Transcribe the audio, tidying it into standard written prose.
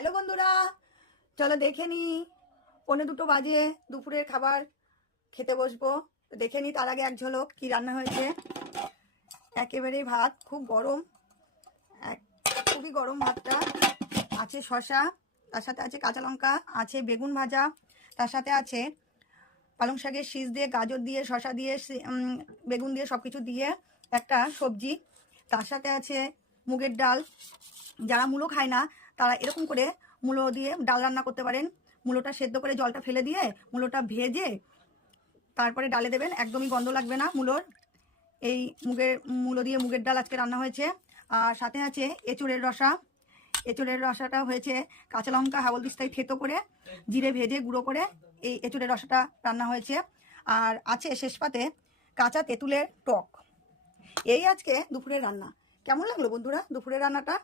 Hello বন্ধুরা, চলো দেখে নি 1:45 বাজে দুপুরের খাবার খেতে বসবো। দেখে নি তার আগে এক ঝলক কি রান্না হয়েছে। একেবারেই ভাত খুব গরম, খুবই গরম ভাতটা। আছে শসা, তার সাথে আছে কাঁচা লঙ্কা, আছে বেগুন ভাজা, তার সাথে আছে পালং শাকের শীষ দিয়ে, গাজর দিয়ে, শসা দিয়ে, বেগুন দিয়ে, সব কিছু দিয়ে একটা সবজি। তার সাথে আছে মুগের ডাল। যারা মূলো খায় না তারা এরকম করে মূলো দিয়ে ডাল রান্না করতে পারেন। মূলোটা সেদ্ধ করে জলটা ফেলে দিয়ে মূলোটা ভেজে তারপরে ডালে দেবেন, একদমই গন্ধ লাগবে না মূলোর। এই মূলো দিয়ে মুগের ডাল আজকে রান্না হয়েছে। আর সাথে আছে এঁচুড়ের রসা। এঁচুড়ের রসাটা হয়েছে কাঁচা লঙ্কা হাবল দিস্তায় থেতো করে জিরে ভেজে গুঁড়ো করে এই এঁচুড়ের রসাটা রান্না হয়েছে। আর আছে শেষ পাতে কাঁচা তেঁতুলের টক। এই আজকে দুপুরের রান্না। কেমন লাগলো বন্ধুরা দুপুরের রান্নাটা?